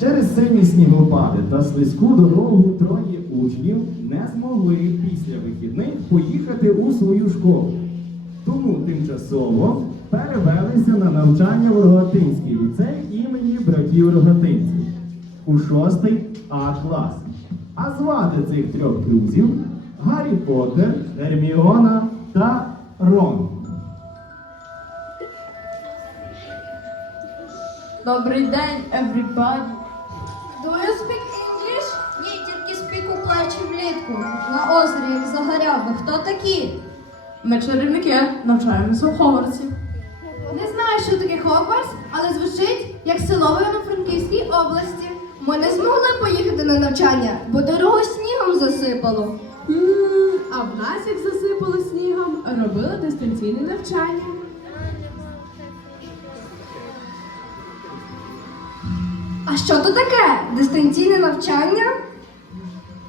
Через сильні снігопади та слизьку дорогу троє учнів не змогли після вихідних поїхати у свою школу. Тому тимчасово перевелися на навчання в Рогатинський ліцей імені братів Рогатинців у шостий А клас. А звати цих трьох друзів Гаррі Поттер, Герміона та Рон. Добрий день, everybody. Do you speak English? Ні, тільки спіку плечі влітку. На озері, як загоряв. Хто такі? Ми чарівники, навчаємося у Хогвартсі. Не знаю, що таке Хогвартс, але звучить як село в Івано-Франківській області. Ми не змогли поїхати на навчання, бо дорогу снігом засипало. А в нас, як засипало снігом, робили дистанційне навчання. Що то таке? Дистанційне навчання?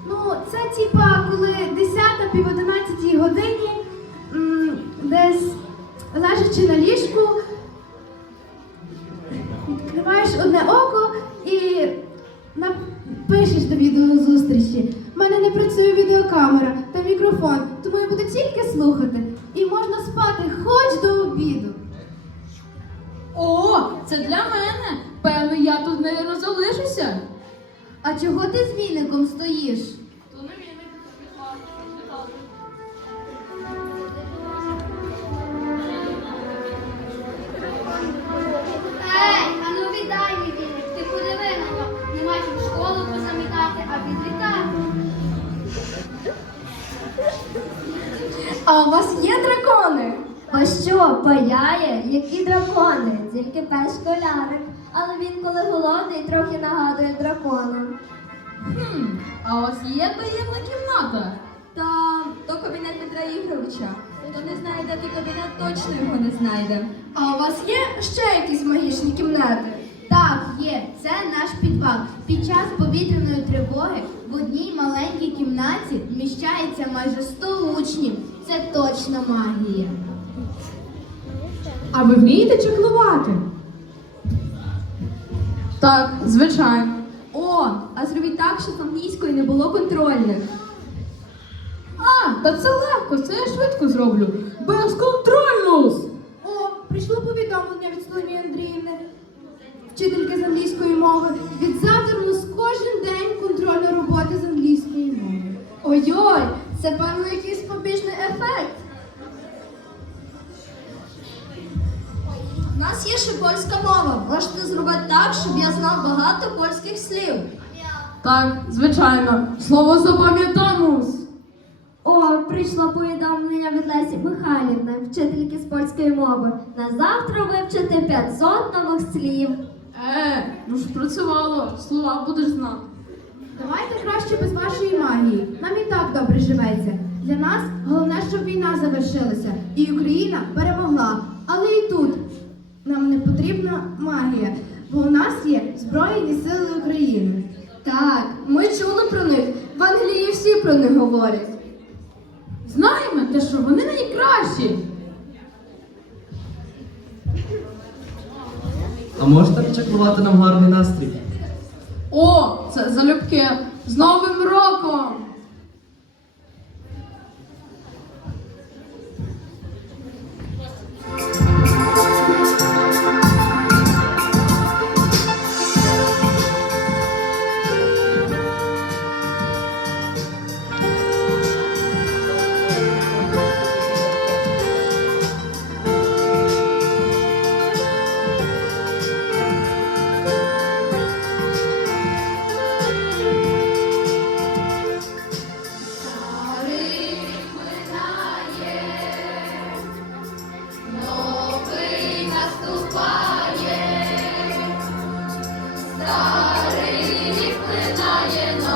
Ну, це типа, коли 10 пів 11 годині м, десь лежачи на ліжку, відкриваєш одне око і напишеш до відеозустрічі. У мене не працює відеокамера та мікрофон, тому я буду тільки слухати. І можна спати хоч до обіду. О, це для мене. Певно, я тут не розолишуся. А чого ти з віником стоїш? Ей, а ну віддай мій віник, ти подиви на нього. Не школу позамітати, а відлітати. А у вас є дракони? А що, паяє? Які дракони? Тільки пес школярик. Але він, коли голодний, трохи нагадує дракона. Хм, а у вас є таємна кімната? Та то кабінет Петра Ігоровича. Хто не знає, де той кабінет, точно його не знайде. А у вас є ще якісь магічні кімнати? Так, є. Це наш підвал. Під час повітряної тривоги в одній маленькій кімнаті вміщається майже 100 учнів. Це точно магія. А ви вмієте чеклувати? Так, звичайно. О, а зробіть так, щоб англійської не було контрольних. А, та це легко, це я швидко зроблю. Безконтрольнус! О, прийшло повідомлення від Соломії Андріївни, вчительки з англійської мови. Від завтра у нас кожен день контрольна робота з англійської мови. Ой-ой, це певно якийсь побічний ефект. У нас є ще польська мова. Можете зробити так, щоб я знав багато польських слів. Так, звичайно. Слово запам'ятамус. О, прийшло повідомлення від Лесі Михайлівни, вчительки з польської мови. На завтра вивчити 500 нових слів. Е, ну ж працювало, слова будеш знати. Давайте краще без вашої магії. Нам і так добре живеться. Для нас головне, щоб війна завершилася і Україна перемогла. Але і тут нам не потрібна магія, бо у нас є Збройні сили України. Так, ми чули про них. В Англії всі про них говорять. Знаємо те, що вони найкращі. А можете почеклувати нам гарний настрій? О, це залюбки. З Новим роком!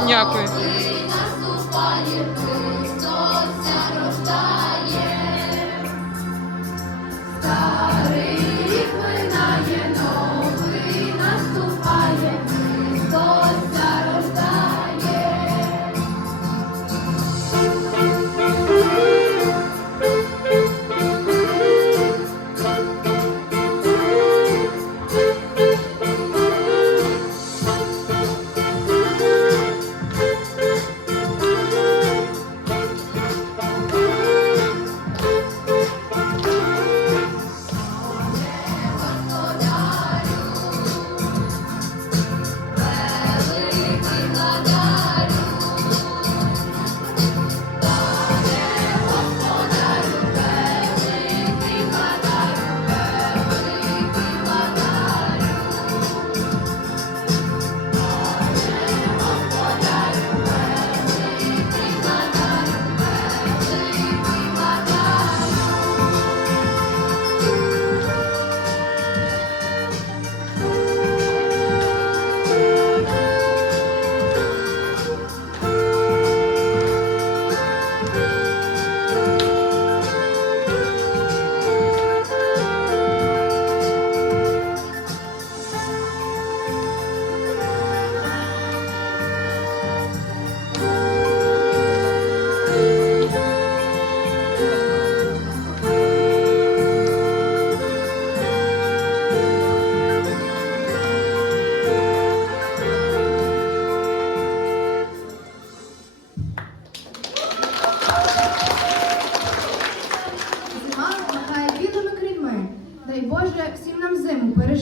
Дякую.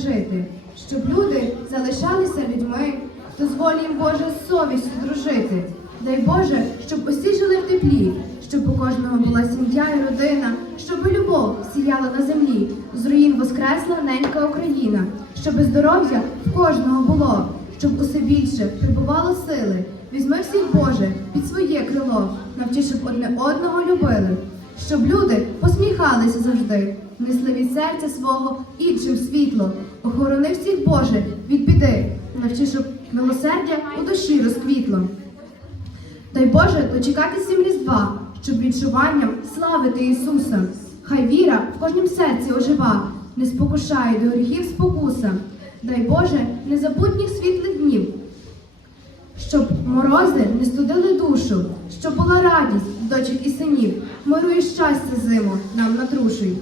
жити, щоб люди залишалися людьми, дозволь їм Боже совістю дружити. Дай Боже, щоб усі жили в теплі, щоб у кожного була сім'я і родина, щоб любов сіяла на землі, з руїн воскресла ненька Україна, щоб здоров'я в кожного було, щоб усе більше прибувало сили. Візьми всіх Боже під своє крило, навчи, щоб одне одного любили щоб люди посміхалися завжди, несли від серця свого іншим світло, охорони всіх Боже від біди, навчи, щоб милосердя у душі розквітло. Дай Боже дочекатися різдва, щоб відчуванням славити Ісуса. Хай віра в кожнім серці ожива, не спокушає до гріхів спокуса. Дай Боже незабутніх світлих морози не студили душу, що була радість дочок і синів, миру і щастя зиму нам натрушуй.